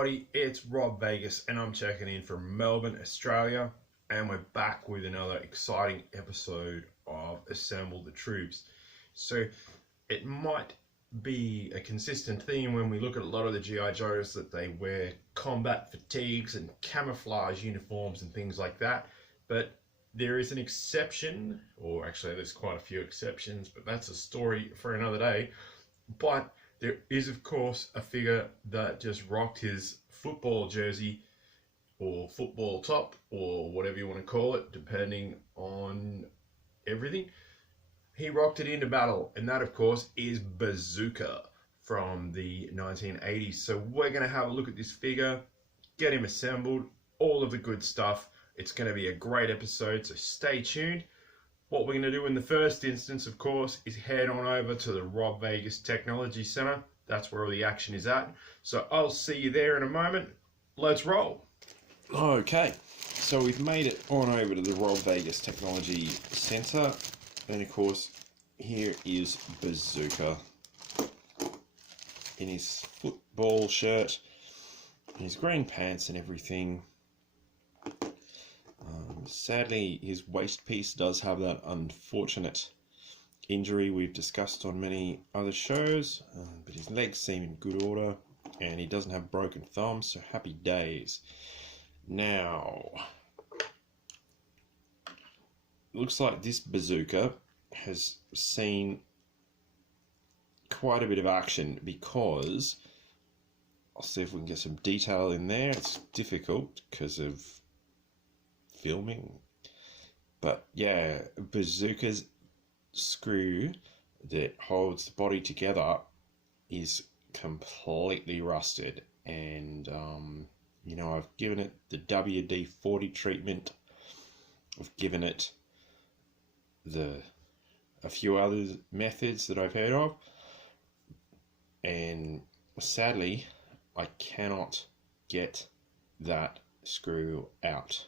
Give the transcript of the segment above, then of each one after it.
everybody, it's Rob Vegas and I'm checking in from Melbourne, Australia, and we're back with another exciting episode of Assemble the Troops. So it might be a consistent theme when we look at a lot of the GIJoes that they wear combat fatigues and camouflage uniforms and things like that, but there is an exception, or actually there's quite a few exceptions, but that's a story for another day. But there is, of course, a figure that just rocked his football jersey or football top or whatever you want to call it, depending on everything. He rocked it into battle, and that, of course, is Bazooka from the 1980s. So we're going to have a look at this figure, get him assembled, all of the good stuff. It's going to be a great episode, so stay tuned. What we're going to do in the first instance, of course, is head on over to the Rob Vegas Technology Center. That's where all the action is at. So I'll see you there in a moment. Let's roll. Okay, so we've made it on over to the Rob Vegas Technology Center. And of course, here is Bazooka in his football shirt, in his green pants and everything. Sadly, his waist piece does have that unfortunate injury we've discussed on many other shows, but his legs seem in good order, and he doesn't have broken thumbs, so happy days. Now, looks like this Bazooka has seen quite a bit of action, because I'll see if we can get some detail in there. It's difficult because of filming, but yeah, Bazooka's screw that holds the body together is completely rusted, and you know, I've given it the WD-40 treatment. I've given it a few other methods that I've heard of, and sadly I cannot get that screw out.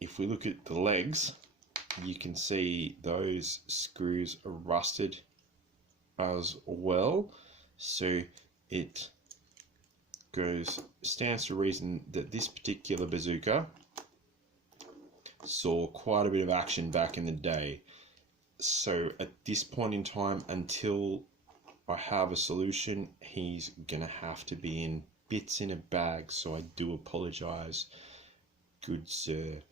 If we look at the legs, you can see those screws are rusted as well, so it stands to reason that this particular Bazooka saw quite a bit of action back in the day. So at this point in time, until I have a solution, he's gonna have to be in bits in a bag, so I do apologize, good sir,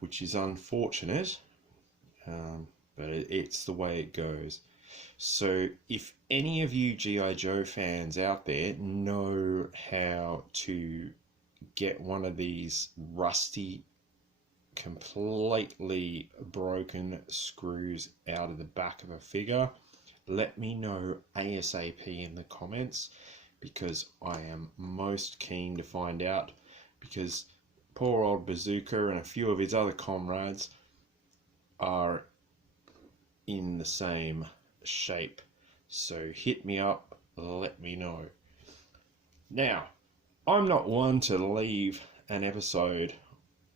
which is unfortunate, but it's the way it goes. So if any of you G.I. Joe fans out there know how to get one of these rusty, completely broken screws out of the back of a figure, let me know ASAP in the comments, because I am most keen to find out, because poor old Bazooka and a few of his other comrades are in the same shape. So hit me up, let me know. Now, I'm not one to leave an episode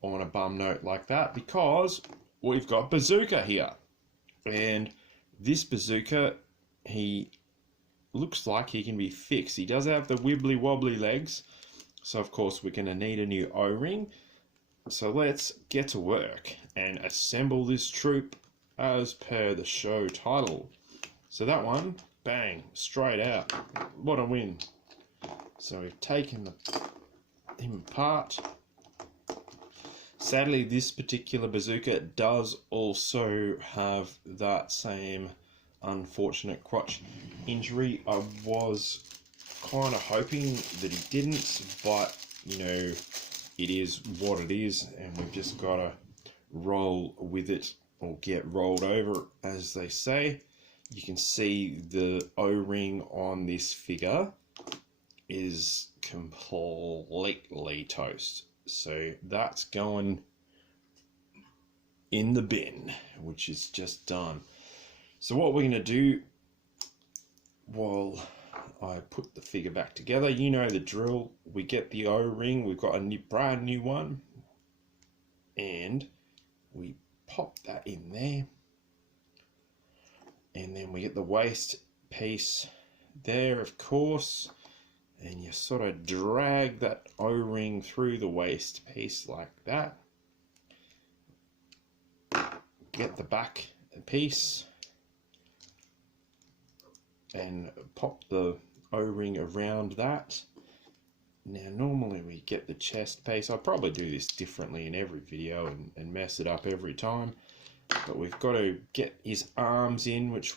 on a bum note like that, because we've got Bazooka here. And this Bazooka, he looks like he can be fixed. He does have the wibbly wobbly legs, so of course we're going to need a new O-ring. So let's get to work and assemble this troop as per the show title. So that one, bang, straight out. What a win. So we've taken him apart. Sadly, this particular Bazooka does also have that same unfortunate crotch injury. I was kind of hoping that he didn't, but you know, it is what it is, and we've just got to roll with it, or get rolled over, as they say. You can see the O-ring on this figure is completely toast, so that's going in the bin, which is just done. So what we're going to do while I put the figure back together, you know the drill. We get the O-ring, we've got a brand new one, and we pop that in there, and then we get the waist piece there, of course, and you sort of drag that O-ring through the waist piece like that. Get the back piece and pop the O-ring around that. Now normally we get the chest piece. I'll probably do this differently in every video and mess it up every time, but we've got to get his arms in, which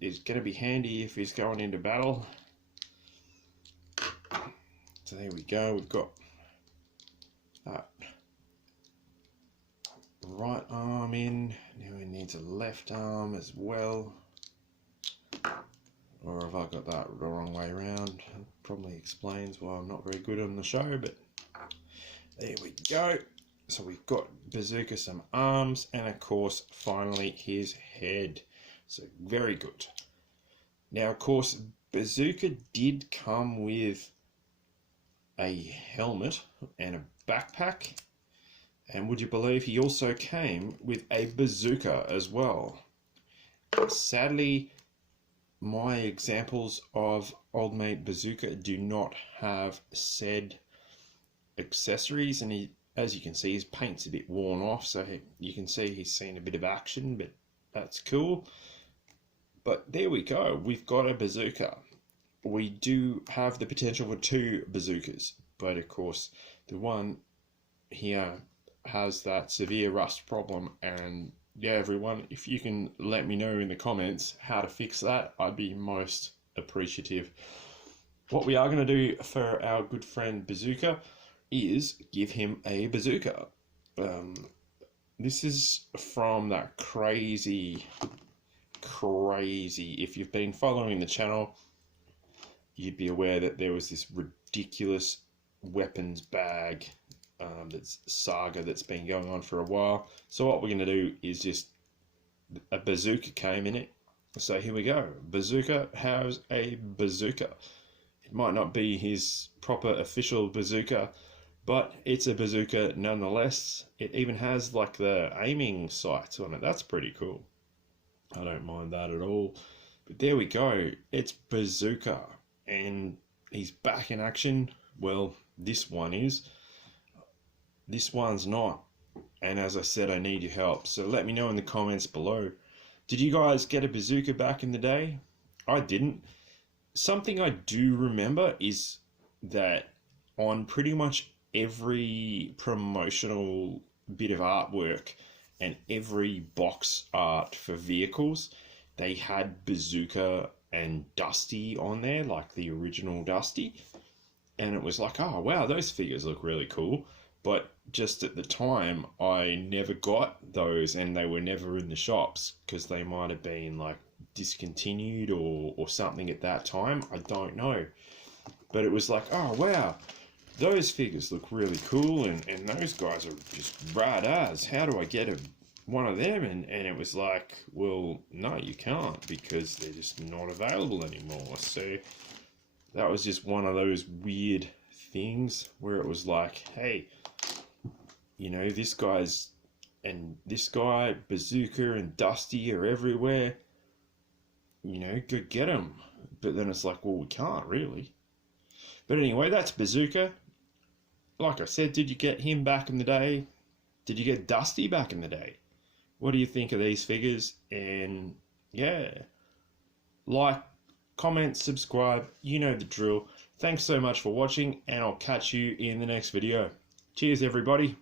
is going to be handy if he's going into battle. So there we go, we've got that right arm in. Now he needs a left arm as well. Or have I got that the wrong way around? It probably explains why I'm not very good on the show, but there we go. So we've got Bazooka some arms, and of course finally his head. So very good. Now of course Bazooka did come with a helmet and a backpack, and would you believe he also came with a bazooka as well. Sadly, my examples of old mate Bazooka do not have said accessories, and he, as you can see, his paint's a bit worn off, so you can see he's seen a bit of action, but that's cool. But there we go, we've got a bazooka. We do have the potential for 2 bazookas, but of course the one here has that severe rust problem, and yeah, everyone, if you can let me know in the comments how to fix that, I'd be most appreciative. What we are going to do for our good friend Bazooka is give him a bazooka. This is from that crazy, if you've been following the channel, you'd be aware that there was this ridiculous weapons bag that's saga that's been going on for a while. So what we're going to do is just, a bazooka came in it. So here we go. Bazooka has a bazooka. It might not be his proper official bazooka, but it's a bazooka nonetheless. It even has like the aiming sights on it. That's pretty cool. I don't mind that at all. But there we go. It's Bazooka, and he's back in action. Well, this one is. This one's not, and as I said, I need your help, so let me know in the comments below. Did you guys get a bazooka back in the day? I didn't. Something I do remember is that on pretty much every promotional bit of artwork and every box art for vehicles, they had Bazooka and Dusty on there, like the original Dusty, and it was like, oh wow, those figures look really cool. But just at the time, I never got those, and they were never in the shops because they might have been like discontinued or something at that time. I don't know. But it was like, oh wow, those figures look really cool, and those guys are just rad as. How do I get one of them? And it was like, well, no, you can't, because they're just not available anymore. So that was just one of those weird things where it was like, hey, you know, this guy, Bazooka and Dusty are everywhere, you know, go get them. But then it's like, well, we can't really. But anyway, that's Bazooka. Like I said, did you get him back in the day? Did you get Dusty back in the day? What do you think of these figures? And yeah, like, comment, subscribe, you know the drill. Thanks so much for watching, and I'll catch you in the next video. Cheers, everybody.